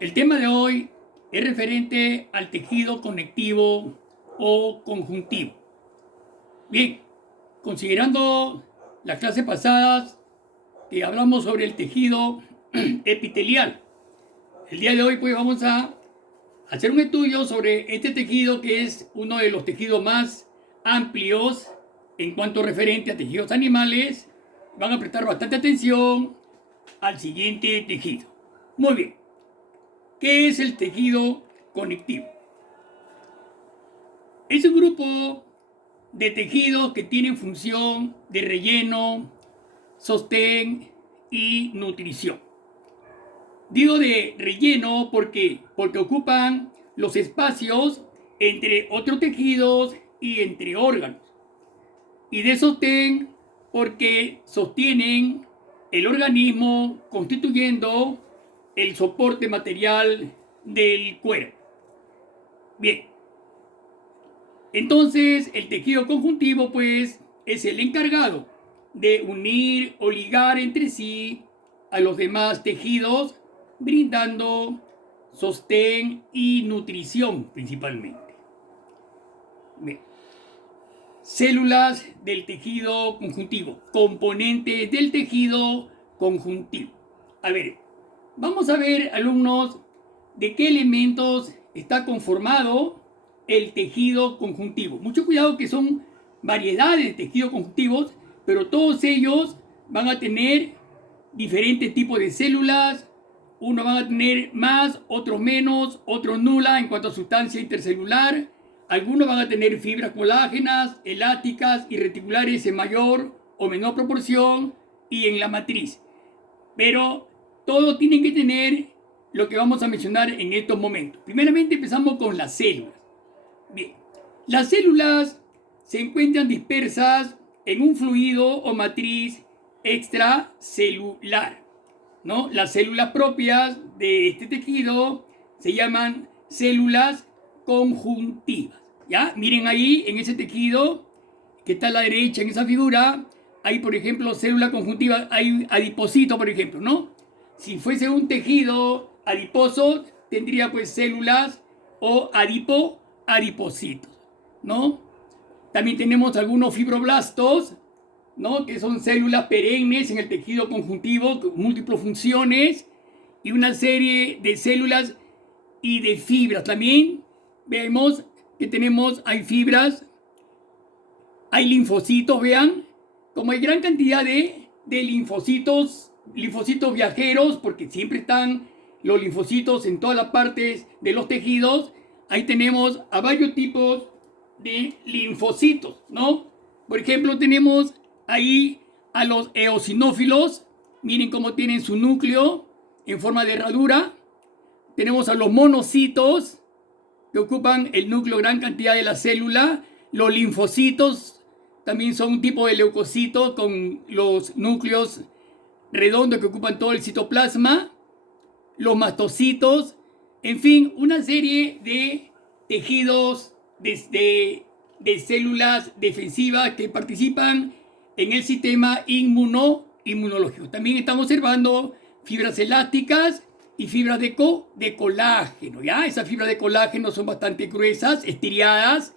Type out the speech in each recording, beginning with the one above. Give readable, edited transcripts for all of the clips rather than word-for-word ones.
El tema de hoy es referente al tejido conectivo o conjuntivo. Bien, considerando las clases pasadas que hablamos sobre el tejido epitelial, el día de hoy pues vamos a hacer un estudio sobre este tejido que es uno de los tejidos más amplios en cuanto referente a tejidos animales. Van a prestar bastante atención al siguiente tejido. Muy bien. ¿Qué es el tejido conectivo? Es un grupo de tejidos que tienen función de relleno, sostén y nutrición. Digo de relleno porque ocupan los espacios entre otros tejidos y entre órganos. Y de sostén porque sostienen el organismo constituyendo el soporte material del cuerpo. Bien, entonces el tejido conjuntivo pues es el encargado de unir o ligar entre sí a los demás tejidos, brindando sostén y nutrición principalmente. Bien. Células del tejido conjuntivo, componentes del tejido conjuntivo. A ver, vamos a ver, alumnos, de qué elementos está conformado el tejido conjuntivo. Mucho cuidado que son variedades de tejidos conjuntivos, pero todos ellos van a tener diferentes tipos de células. Unos van a tener más, otros menos, otros nula en cuanto a sustancia intercelular. Algunos van a tener fibras colágenas, elásticas y reticulares en mayor o menor proporción y en la matriz. Pero todos tienen que tener lo que vamos a mencionar en estos momentos. Primeramente empezamos con las células. Bien, las células se encuentran dispersas en un fluido o matriz extracelular, ¿no? Las células propias de este tejido se llaman células conjuntivas, ¿ya? Miren ahí en ese tejido que está a la derecha en esa figura, hay por ejemplo célula conjuntiva, hay adipocito por ejemplo, ¿no? Si fuese un tejido adiposo, tendría pues células o adipocitos, ¿no? También tenemos algunos fibroblastos, ¿no? Que son células perennes en el tejido conjuntivo con múltiples funciones y una serie de células y de fibras. También vemos que hay fibras, hay linfocitos, vean, como hay gran cantidad de linfocitos viajeros, porque siempre están los linfocitos en todas las partes de los tejidos. Ahí tenemos a varios tipos de linfocitos, ¿no? Por ejemplo, tenemos ahí a los eosinófilos. Miren cómo tienen su núcleo en forma de herradura. Tenemos a los monocitos, que ocupan el núcleo, gran cantidad de la célula. Los linfocitos también son un tipo de leucocitos con los núcleos redondos que ocupan todo el citoplasma. Los mastocitos, en fin, una serie de tejidos de células defensivas que participan en el sistema inmunológico. También estamos observando fibras elásticas y fibras de colágeno, ¿ya? Esas fibras de colágeno son bastante gruesas, estriadas.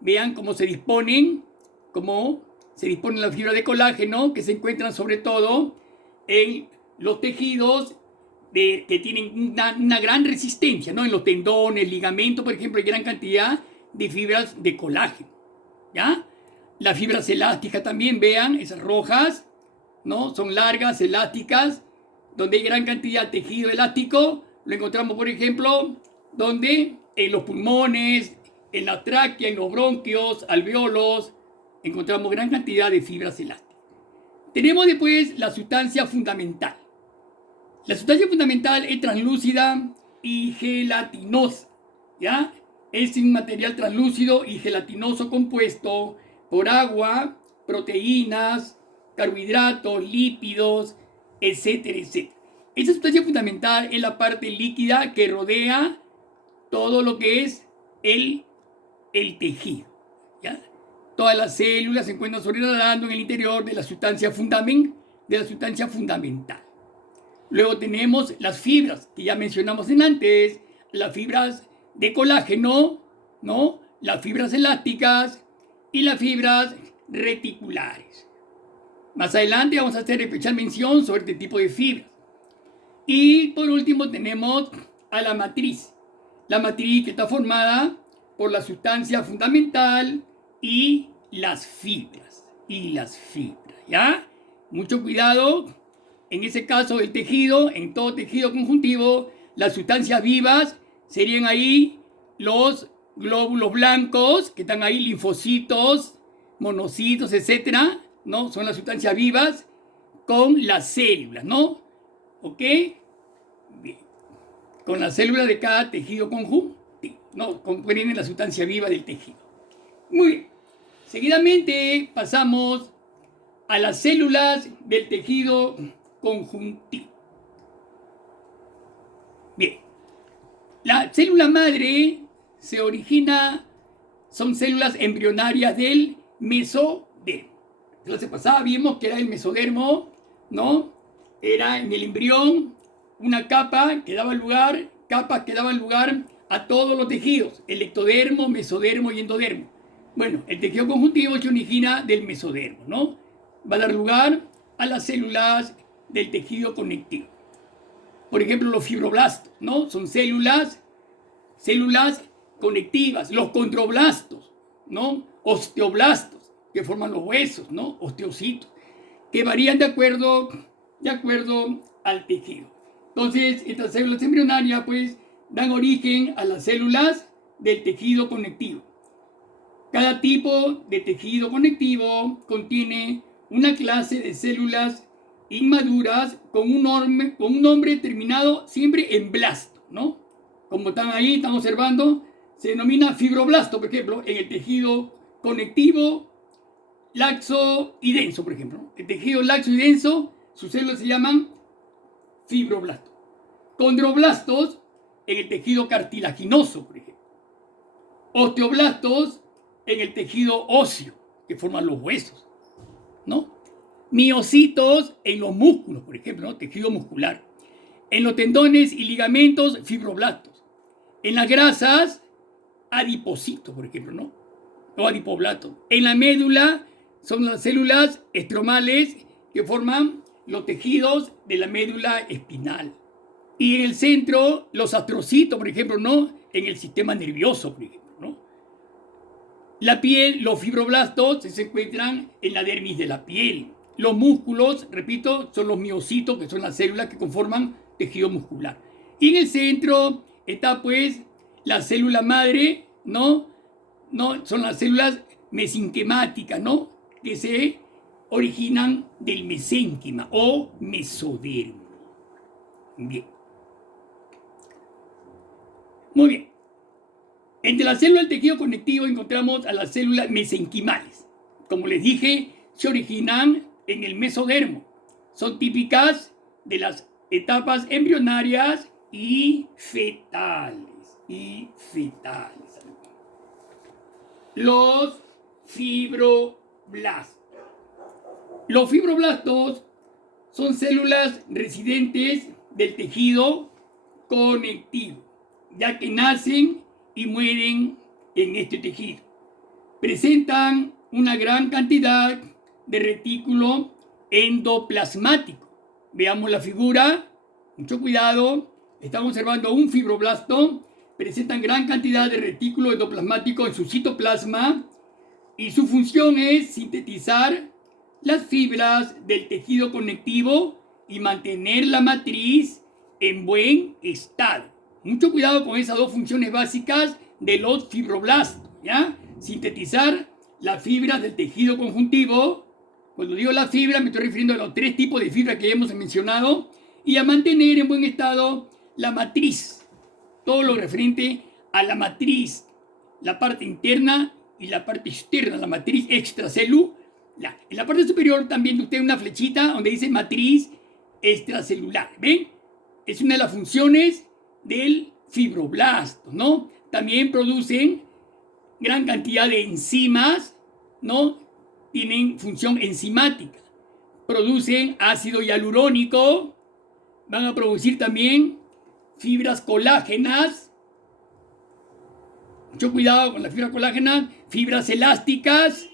Vean cómo se disponen las fibras de colágeno, que se encuentran sobre todo en los tejidos que tienen una gran resistencia, ¿no? En los tendones, ligamentos, por ejemplo, hay gran cantidad de fibras de colágeno, ¿ya? Las fibras elásticas también, vean, esas rojas, ¿no? Son largas, elásticas, donde hay gran cantidad de tejido elástico. Lo encontramos, por ejemplo, donde en los pulmones, en la tráquea, en los bronquios, alveolos, encontramos gran cantidad de fibras elásticas. Tenemos después la sustancia fundamental. La sustancia fundamental es translúcida y gelatinosa, ¿ya? Es un material translúcido y gelatinoso compuesto por agua, proteínas, carbohidratos, lípidos, etcétera, etcétera. Esa sustancia fundamental es la parte líquida que rodea todo lo que es el tejido, ¿ya? Todas las células se encuentran sobrenadando en el interior de la sustancia fundamental. Luego tenemos las fibras, que ya mencionamos en antes, las fibras de colágeno, ¿no? Las fibras elásticas y las fibras reticulares. Más adelante vamos a hacer especial mención sobre este tipo de fibras. Y por último tenemos a la matriz. La matriz que está formada por la sustancia fundamental y las fibras. ¿Ya? Mucho cuidado. En ese caso el tejido, en todo tejido conjuntivo, las sustancias vivas serían ahí los glóbulos blancos, que están ahí, linfocitos, monocitos, etcétera, ¿no? Son las sustancias vivas con las células, ¿no? ¿Ok? Bien. Con las células de cada tejido conjuntivo, ¿no? Comprenden la sustancia viva del tejido. Muy bien. Seguidamente pasamos a las células del tejido conjuntivo. Bien. La célula madre se origina, son células embrionarias del mesodermo. La clase pasada vimos que era el mesodermo, ¿no? Era en el embrión una capa que daba lugar, capas que daban lugar a todos los tejidos, el ectodermo, mesodermo y endodermo. Bueno, el tejido conjuntivo se origina del mesodermo, ¿no? Va a dar lugar a las células del tejido conectivo. Por ejemplo, los fibroblastos, ¿no? Son células conectivas. Los condroblastos, ¿no? Osteoblastos, que forman los huesos, ¿no? Osteocitos, que varían de acuerdo al tejido. Entonces, estas células embrionarias, pues, dan origen a las células del tejido conectivo. Cada tipo de tejido conectivo contiene una clase de células inmaduras con un nombre terminado siempre en blasto, ¿no? Como están ahí, están observando, se denomina fibroblasto, por ejemplo, en el tejido conectivo laxo y denso, por ejemplo, ¿no? El tejido laxo y denso, sus células se llaman fibroblastos. Condroblastos en el tejido cartilaginoso, por ejemplo. Osteoblastos en el tejido óseo, que forman los huesos, ¿no? Miocitos en los músculos, por ejemplo, ¿no? Tejido muscular. En los tendones y ligamentos, fibroblastos. En las grasas, adipocitos, por ejemplo, ¿no? O adipoblastos. En la médula son las células estromales que forman los tejidos de la médula espinal. Y en el centro, los astrocitos, por ejemplo, ¿no? En el sistema nervioso, por ejemplo, ¿no? La piel, los fibroblastos se encuentran en la dermis de la piel. Los músculos, repito, son los miocitos, que son las células que conforman tejido muscular. Y en el centro está, pues, la célula madre, ¿no? Son las células mesenquimáticas, ¿no? Que se originan del mesénquima o mesodermo. Bien. Muy bien. Entre las células del tejido conectivo encontramos a las células mesenquimales. Como les dije, se originan en el mesodermo. Son típicas de las etapas embrionarias y fetales. Los fibroblastos. Los fibroblastos son células residentes del tejido conectivo, ya que nacen y mueren en este tejido. Presentan una gran cantidad de retículo endoplasmático. Veamos la figura, mucho cuidado. Estamos observando un fibroblasto. Presentan gran cantidad de retículo endoplasmático en su citoplasma y su función es sintetizar las fibras del tejido conectivo y mantener la matriz en buen estado. Mucho cuidado con esas dos funciones básicas de los fibroblastos, ¿ya? Sintetizar las fibras del tejido conjuntivo. Cuando digo la fibra me estoy refiriendo a los tres tipos de fibras que hemos mencionado y a mantener en buen estado la matriz. Todo lo referente a la matriz, la parte interna y la parte externa, la matriz extracelular. En la parte superior también usted una flechita donde dice matriz extracelular. ¿Ven? Es una de las funciones del fibroblasto, ¿no? También producen gran cantidad de enzimas, ¿no? Tienen función enzimática. Producen ácido hialurónico, van a producir también fibras colágenas. Mucho cuidado con las fibras colágenas, fibras elásticas,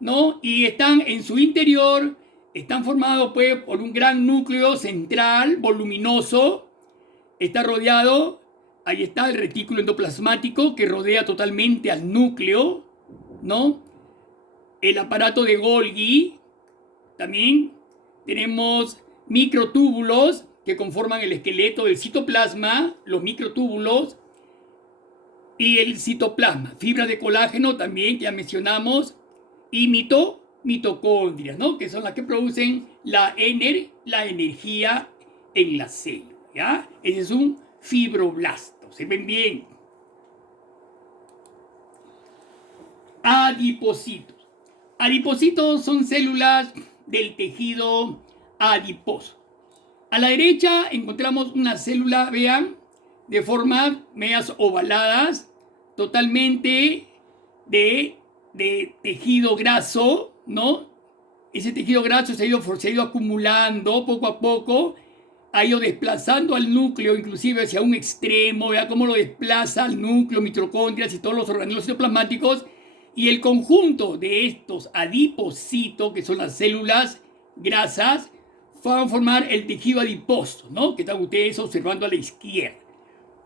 ¿no? Y están en su interior, están formados pues, por un gran núcleo central, voluminoso. Está rodeado, ahí está el retículo endoplasmático que rodea totalmente al núcleo, ¿no? El aparato de Golgi, también tenemos microtúbulos que conforman el esqueleto del citoplasma, los microtúbulos y el citoplasma, fibras de colágeno también que ya mencionamos, y mitocondrias, ¿no? Que son las que producen la energía en la célula, ¿ya? Ese es un fibroblasto, ¿se ven bien? Adipocitos. Adipocitos son células del tejido adiposo. A la derecha encontramos una célula, vean, de formas medias ovaladas, totalmente de tejido graso, ¿no? Ese tejido graso se ha ido acumulando poco a poco, ha ido desplazando al núcleo, inclusive hacia un extremo, vea cómo lo desplaza al núcleo, mitocondrias y todos los organelos citoplasmáticos, y el conjunto de estos adipocitos, que son las células grasas, van a formar el tejido adiposo, ¿no? Que están ustedes observando a la izquierda,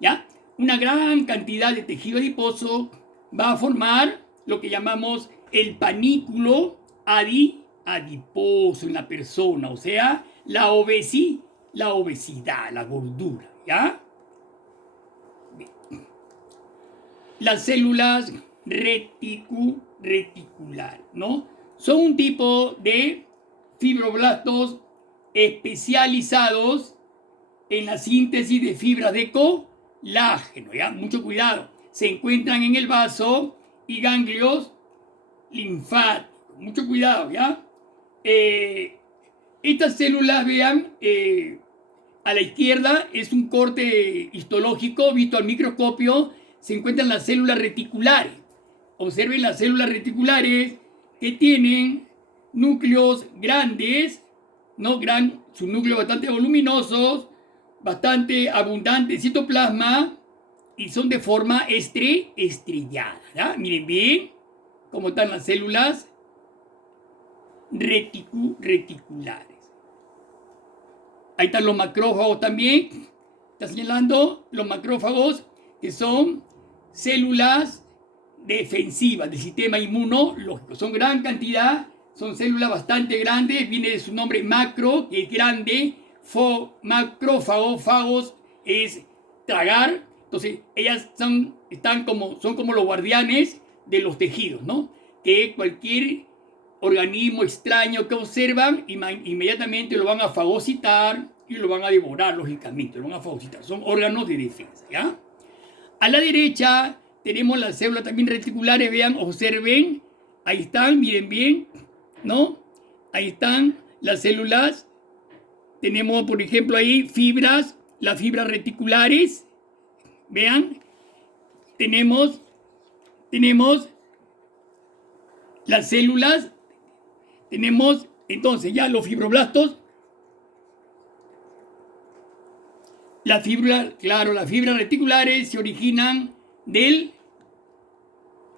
¿ya? Una gran cantidad de tejido adiposo va a formar lo que llamamos el panículo adiposo en la persona, o sea, la obesidad, la gordura, ¿ya? Bien. Las células reticulares, ¿no? Son un tipo de fibroblastos especializados en la síntesis de fibras de colágeno, ¿ya? Mucho cuidado. Se encuentran en el vaso y ganglios linfáticos. Mucho cuidado, ¿ya? Estas células, vean, a la izquierda es un corte histológico visto al microscopio. Se encuentran las células reticulares. Observen las células reticulares que tienen núcleos grandes, ¿no? Sus núcleos bastante voluminosos, bastante abundante citoplasma y son de forma estrellada, ¿ya? Miren bien cómo están las células reticulares. Ahí están los macrófagos también. Está señalando los macrófagos, que son células defensivas del sistema inmunológico. Son gran cantidad, son células bastante grandes, viene de su nombre macro, que es grande, macrófago, fagos es tragar. Entonces, ellas son como los guardianes de los tejidos, ¿no? Que cualquier organismo extraño que observan, inmediatamente lo van a fagocitar y lo van a devorar, lógicamente, lo van a fagocitar. Son órganos de defensa, ¿ya? A la derecha tenemos las células también reticulares, vean, observen, ahí están, miren bien, ¿no? Ahí están las células. Tenemos, por ejemplo, ahí fibras, las fibras reticulares, vean, tenemos las células, tenemos entonces ya los fibroblastos, las fibras reticulares se originan de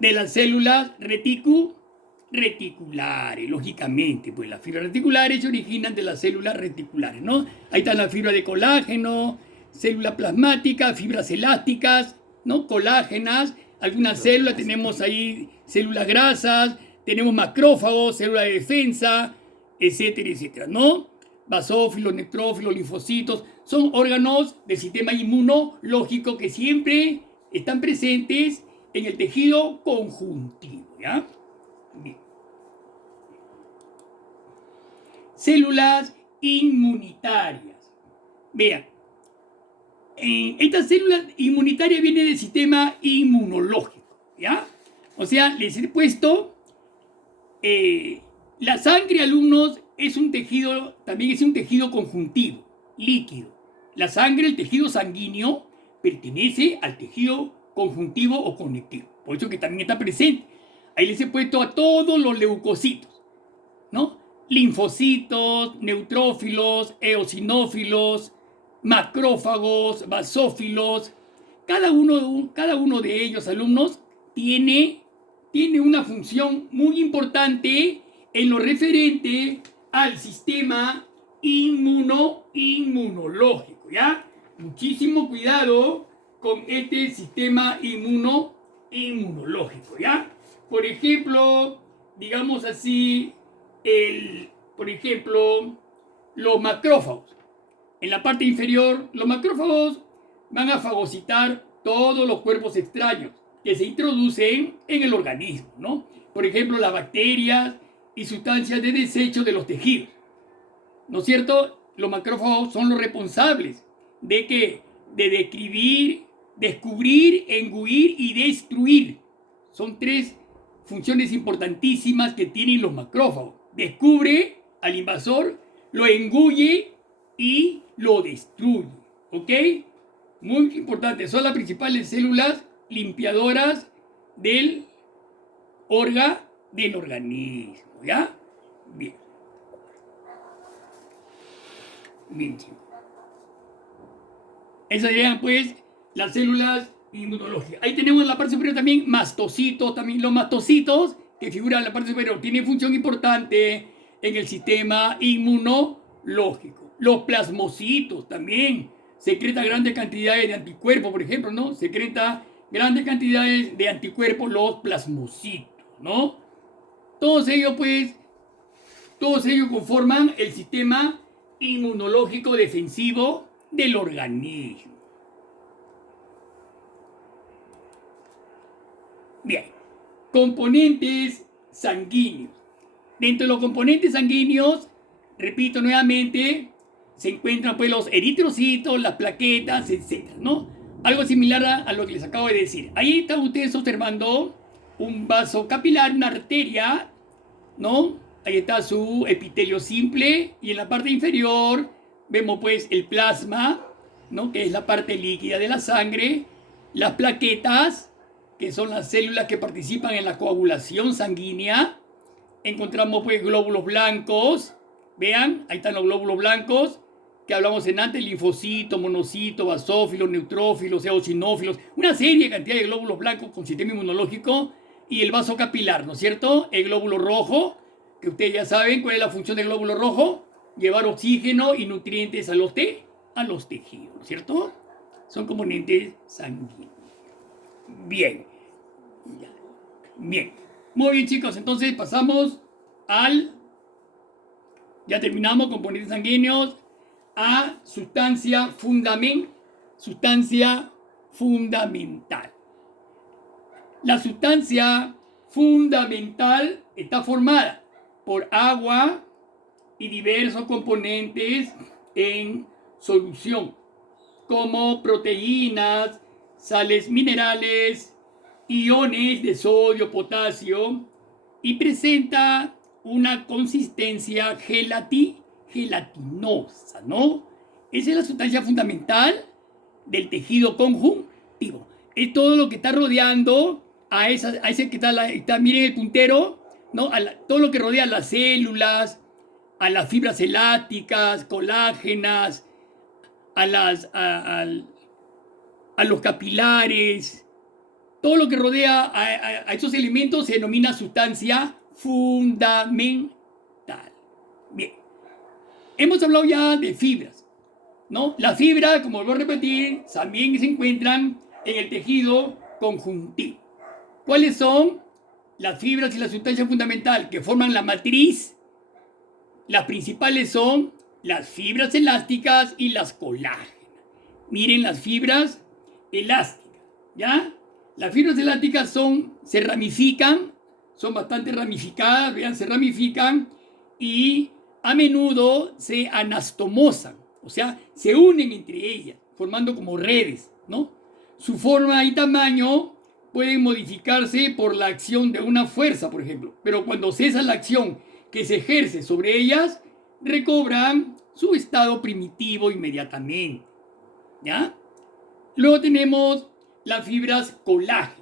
las células reticulares, lógicamente, pues las fibras reticulares se originan de las células reticulares, ¿no? Ahí están las fibras de colágeno, células plasmáticas, fibras elásticas, ¿no? Colágenas, algunas células, tenemos ahí células grasas, tenemos macrófagos, células de defensa, etcétera, etcétera, ¿no? Basófilos, neutrófilos, linfocitos, son órganos del sistema inmunológico que siempre están presentes en el tejido conjuntivo, ¿ya? Bien. Células inmunitarias. Vean, estas células inmunitarias vienen del sistema inmunológico, ¿ya? O sea, les he puesto la sangre, alumnos, es un tejido, también es un tejido conjuntivo, líquido. La sangre, el tejido sanguíneo, pertenece al tejido conjuntivo o conectivo. Por eso que también está presente. Ahí les he puesto a todos los leucocitos, ¿no? Linfocitos, neutrófilos, eosinófilos, macrófagos, basófilos. Cada uno de ellos, alumnos, tiene una función muy importante en lo referente al sistema inmunológico, ¿ya? Muchísimo cuidado con este sistema inmunológico, ¿ya? Por ejemplo, digamos así, por ejemplo, los macrófagos. En la parte inferior, los macrófagos van a fagocitar todos los cuerpos extraños que se introducen en el organismo, ¿no? Por ejemplo, las bacterias y sustancias de desecho de los tejidos. ¿No es cierto? Los macrófagos son los responsables de que de descubrir, engullir y destruir. Son tres funciones importantísimas que tienen los macrófagos. Descubre al invasor, lo engulle y lo destruye. ¿Ok? Muy importante. Son las principales células limpiadoras del organismo. ¿Ya? Bien. Bien. Esas serían, pues, las células inmunológicas. Ahí tenemos en la parte superior también mastocitos. También los mastocitos, que figuran en la parte superior, tienen función importante en el sistema inmunológico. Los plasmocitos también secretan grandes cantidades de anticuerpos, por ejemplo, ¿no? Secreta grandes cantidades de anticuerpos los plasmocitos, ¿no? Todos ellos conforman el sistema inmunológico defensivo del organismo. Bien, componentes sanguíneos. Dentro de los componentes sanguíneos, repito nuevamente, se encuentran pues los eritrocitos, las plaquetas, etc., ¿no? Algo similar a lo que les acabo de decir. Ahí están ustedes observando un vaso capilar, una arteria, ¿no? Ahí está su epitelio simple y en la parte inferior vemos pues el plasma, ¿no? Que es la parte líquida de la sangre, las plaquetas, que son las células que participan en la coagulación sanguínea. Encontramos pues glóbulos blancos, vean, ahí están los glóbulos blancos, que hablamos en antes, linfocitos, monocitos, basófilos, neutrófilos, eosinófilos, una serie de cantidad de glóbulos blancos con sistema inmunológico, y el vaso capilar, ¿no es cierto? El glóbulo rojo, que ustedes ya saben cuál es la función del glóbulo rojo, llevar oxígeno y nutrientes a los tejidos, ¿no es cierto? Son componentes sanguíneos. Bien. Bien. Muy bien, chicos, entonces pasamos ya terminamos componentes sanguíneos, a sustancia fundamental. La sustancia fundamental está formada por agua y diversos componentes en solución, como proteínas, sales minerales, iones de sodio, potasio, y presenta una consistencia gelatinosa, ¿no? Esa es la sustancia fundamental del tejido conjuntivo. Es todo lo que está rodeando a ese que está, miren el puntero, ¿no? Todo lo que rodea a las células, a las fibras elásticas, colágenas, a los capilares. Todo lo que rodea a esos elementos se denomina sustancia fundamental. Bien. Hemos hablado ya de fibras, ¿no? Las fibras, como vuelvo a repetir, también se encuentran en el tejido conjuntivo. ¿Cuáles son las fibras y la sustancia fundamental que forman la matriz? Las principales son las fibras elásticas y las colágenas. Miren las fibras elásticas, ¿ya? Las fibras elásticas se ramifican, son bastante ramificadas, vean, se ramifican y a menudo se anastomosan, o sea, se unen entre ellas, formando como redes, ¿no? Su forma y tamaño pueden modificarse por la acción de una fuerza, por ejemplo, pero cuando cesa la acción que se ejerce sobre ellas, recobran su estado primitivo inmediatamente, ¿ya? Luego tenemos las fibras colágenas.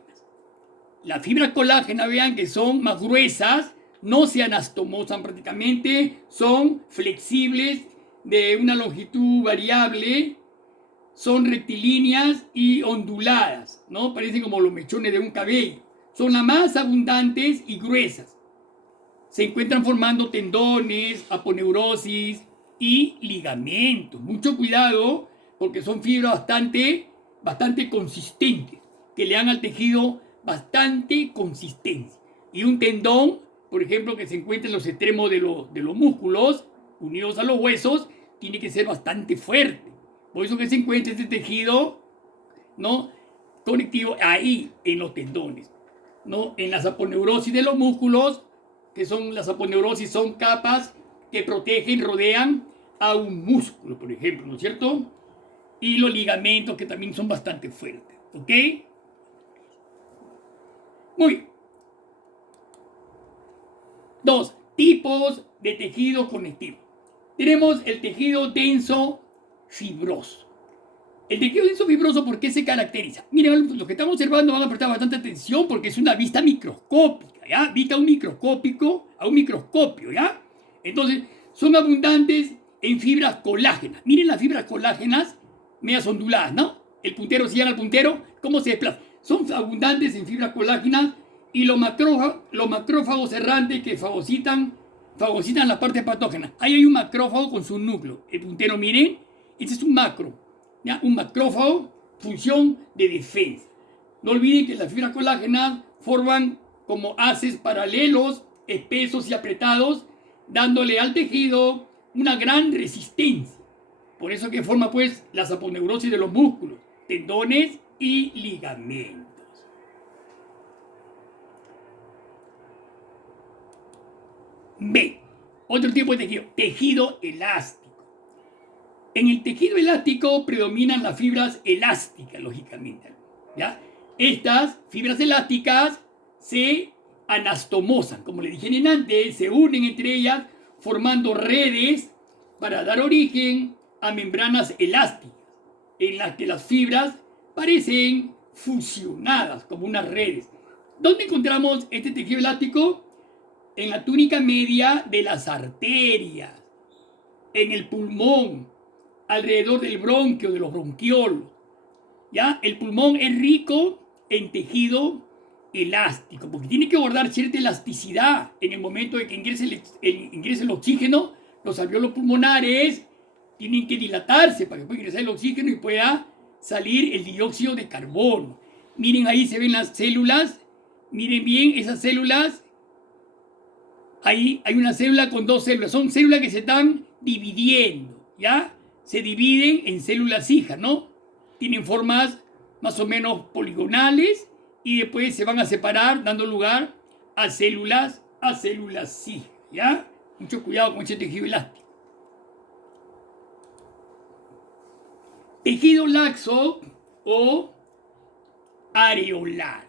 Las fibras colágenas, vean que son más gruesas, no se anastomosan prácticamente, son flexibles de una longitud variable son rectilíneas y onduladas, ¿no? Parecen como los mechones de un cabello. Son las más abundantes y gruesas. Se encuentran formando tendones, aponeurosis y ligamentos. Mucho cuidado porque son fibras bastante consistentes, que le dan al tejido bastante consistencia. Y un tendón, por ejemplo, que se encuentra en los extremos de los músculos, unidos a los huesos, tiene que ser bastante fuerte. Por eso que se encuentra este tejido, ¿no?, conectivo ahí, en los tendones, ¿no? En las aponeurosis de los músculos, que son las aponeurosis, son capas que protegen, rodean a un músculo, por ejemplo, ¿no es cierto? Y los ligamentos, que también son bastante fuertes, ¿ok? Muy bien. 2 tipos de tejido conectivo. Tenemos el tejido denso fibroso. El tejido denso fibroso, ¿por qué se caracteriza? Miren, lo que estamos observando van a prestar bastante atención porque es una vista microscópica, ¿ya? Vista a un microscopio, ¿ya? Entonces, son abundantes en fibras colágenas. Miren las fibras colágenas, medias onduladas, ¿no? El puntero, si llegan al puntero, ¿cómo se desplaza? Son abundantes en fibras colágenas y los macrófagos errantes que fagocitan la parte patógena. Ahí hay un macrófago con su núcleo. El puntero, miren, este es un macro. ¿Ya? Un macrófago, función de defensa. No olviden que las fibras colágenas forman como haces paralelos, espesos y apretados, dándole al tejido una gran resistencia. Por eso que forma pues las aponeurosis de los músculos, tendones y ligamentos. B. Otro tipo de tejido, tejido elástico. En el tejido elástico predominan las fibras elásticas, lógicamente, ¿ya? Estas fibras elásticas se anastomosan, como le dije antes, se unen entre ellas formando redes para dar origen a membranas elásticas, en las que las fibras parecen fusionadas como unas redes. ¿Dónde encontramos este tejido elástico? En la túnica media de las arterias, en el pulmón, alrededor del bronquio, de los bronquiolos. ¿Ya? El pulmón es rico en tejido elástico, porque tiene que guardar cierta elasticidad en el momento de que ingrese el oxígeno. Los alveolos pulmonares tienen que dilatarse para que pueda ingresar el oxígeno y pueda salir el dióxido de carbono. Miren, ahí se ven las células. Miren bien esas células. Ahí hay una célula con 2 células. Son células que se están dividiendo, ¿ya? Se dividen en células hijas, ¿no? Tienen formas más o menos poligonales y después se van a separar dando lugar a células hijas, ¿ya? Mucho cuidado con ese tejido elástico. Tejido laxo o areolar.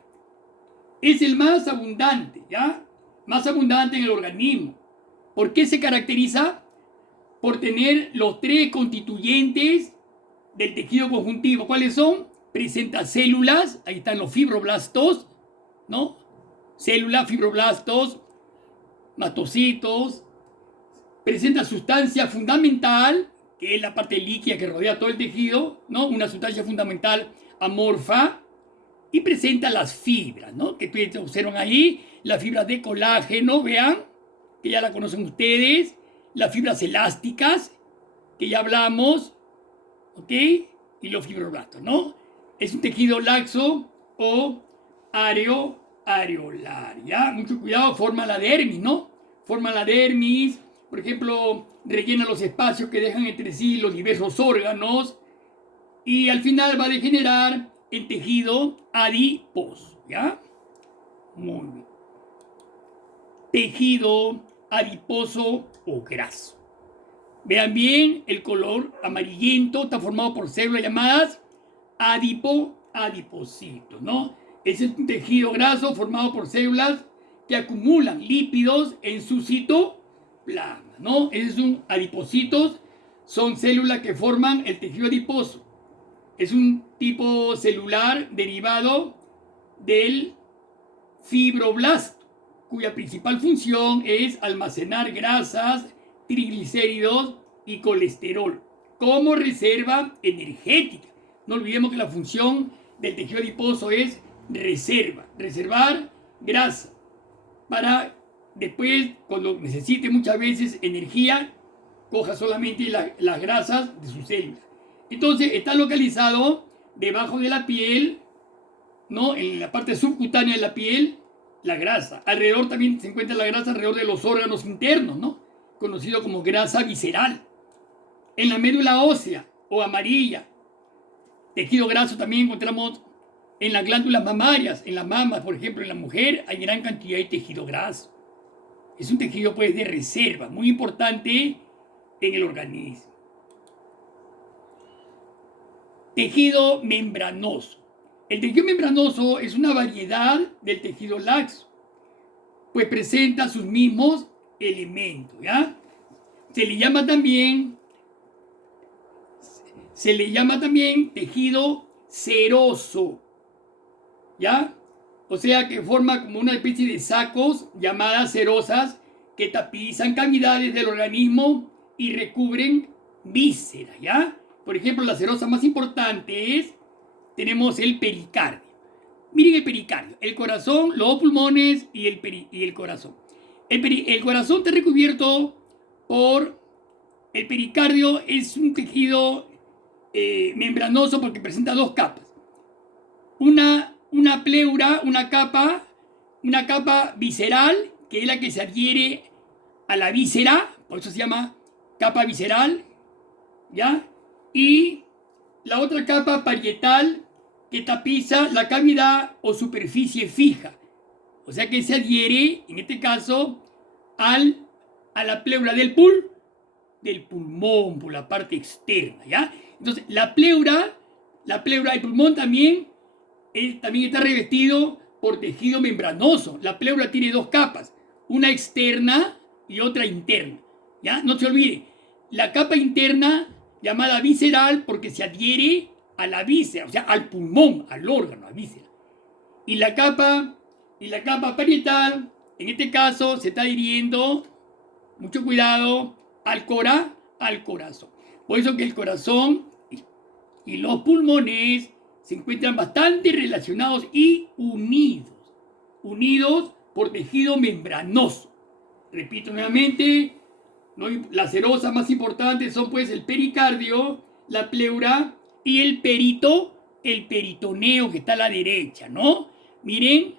Es el más abundante, ¿ya? Más abundante en el organismo. ¿Por qué se caracteriza? Por tener los 3 constituyentes del tejido conjuntivo. ¿Cuáles son? Presenta células, ahí están los fibroblastos, ¿no? Células, fibroblastos, mastocitos. Presenta sustancia fundamental, que es la parte líquida que rodea todo el tejido, ¿no? Una sustancia fundamental amorfa. Y presenta las fibras, ¿no? Que ustedes observan ahí, las fibras de colágeno, vean, que ya la conocen ustedes. Las fibras elásticas, que ya hablamos, ¿ok? Y los fibroblastos, ¿no? Es un tejido laxo o areolar, ¿ya? Mucho cuidado, forma la dermis, ¿no? Forma la dermis, por ejemplo, rellena los espacios que dejan entre sí los diversos órganos y al final va a degenerar en tejido adiposo, ¿ya? Muy bien. Tejido adiposo o graso. Vean bien, el color amarillento está formado por células llamadas adipocitos, ¿no? Ese es un tejido graso formado por células que acumulan lípidos en su citoplasma, ¿no? Esos son adipocitos, son células que forman el tejido adiposo. Es un tipo celular derivado del fibroblasto, cuya principal función es almacenar grasas, triglicéridos y colesterol como reserva energética. no olvidemos que la función del tejido adiposo es reservar grasa para después, cuando necesite muchas veces energía, coja solamente las grasas de sus células. Entonces está localizado debajo de la piel, ¿no? En la parte subcutánea de la piel, la grasa. Alrededor también se encuentra la grasa alrededor de los órganos internos, ¿no? Conocido como grasa visceral. En la médula ósea o amarilla, tejido graso también encontramos en las glándulas mamarias, en las mamas, por ejemplo, en la mujer hay gran cantidad de tejido graso. Es un tejido pues de reserva, muy importante en el organismo. Tejido membranoso. El tejido membranoso es una variedad del tejido laxo, pues presenta sus mismos elementos, ¿ya? Se le llama también tejido seroso, ¿ya? O sea que forma como una especie de sacos llamadas serosas que tapizan cavidades del organismo y recubren vísceras, ¿ya? Por ejemplo, las serosas más importantes tenemos el pericardio. Miren el pericardio, el corazón, los pulmones y el corazón. El corazón está recubierto por el pericardio, es un tejido membranoso porque presenta dos capas. Una pleura, una capa visceral, que es la que se adhiere a la víscera, por eso se llama capa visceral, ¿ya? Y la otra capa parietal, que tapiza la cavidad o superficie fija, o sea que se adhiere, en este caso, a la pleura del pulmón, por la parte externa, ¿ya? Entonces, la pleura, el pulmón también está revestido por tejido membranoso. La pleura tiene dos capas, una externa y otra interna, ¿ya? No se olvide, la capa interna llamada visceral porque se adhiere a la víscera, o sea, al pulmón, al órgano, a la víscera. Y la capa parietal, en este caso, se está adhiriendo, mucho cuidado, al corazón. Por eso que el corazón y los pulmones se encuentran bastante relacionados y unidos por tejido membranoso. Repito nuevamente, ¿no? Las serosas más importantes son pues el pericardio, la pleura y el peritoneo que está a la derecha, ¿no? Miren,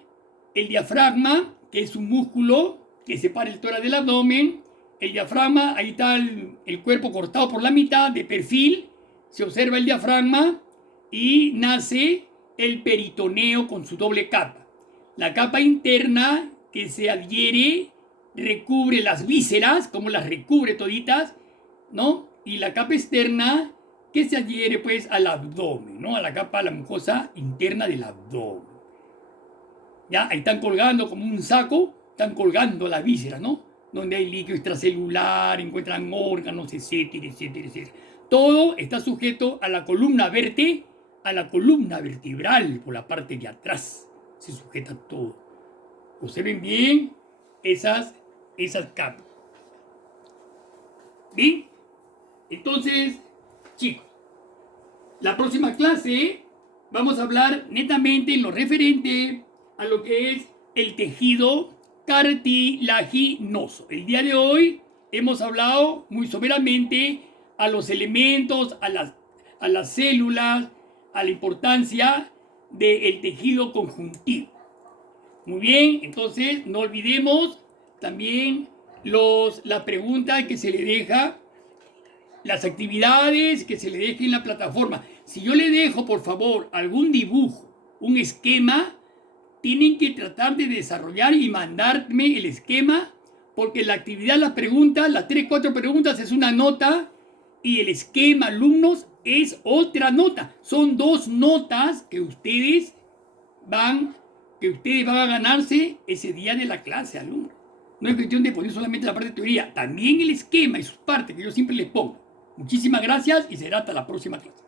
el diafragma, que es un músculo que separa el tórax del abdomen. El diafragma, ahí está el cuerpo cortado por la mitad, de perfil, se observa el diafragma y nace el peritoneo con su doble capa. La capa interna que se adhiere recubre las vísceras, como las recubre toditas, ¿no? Y la capa externa que se adhiere pues al abdomen, ¿no? A la mucosa interna del abdomen. Ya, ahí están colgando como un saco, están colgando las vísceras, ¿no? Donde hay líquido extracelular, encuentran órganos, etcétera, etcétera, etcétera. Todo está sujeto a la columna vertebral por la parte de atrás. Se sujeta todo. Observen bien esas capas. ¿Bien? Entonces, chicos, la próxima clase vamos a hablar netamente en lo referente a lo que es el tejido cartilaginoso. El día de hoy hemos hablado muy someramente a los elementos, a las células, a la importancia del tejido conjuntivo. Muy bien, entonces no olvidemos también la pregunta que se le deja, las actividades que se le deje en la plataforma. Si yo le dejo, por favor, algún dibujo, un esquema, tienen que tratar de desarrollar y mandarme el esquema, porque la actividad, las preguntas, las 3-4 preguntas es una nota y el esquema, alumnos, es otra nota. Son 2 notas que ustedes van a ganarse ese día de la clase, alumnos. No es cuestión de poner solamente la parte de teoría, también el esquema y sus partes que yo siempre les pongo. Muchísimas gracias y será hasta la próxima clase.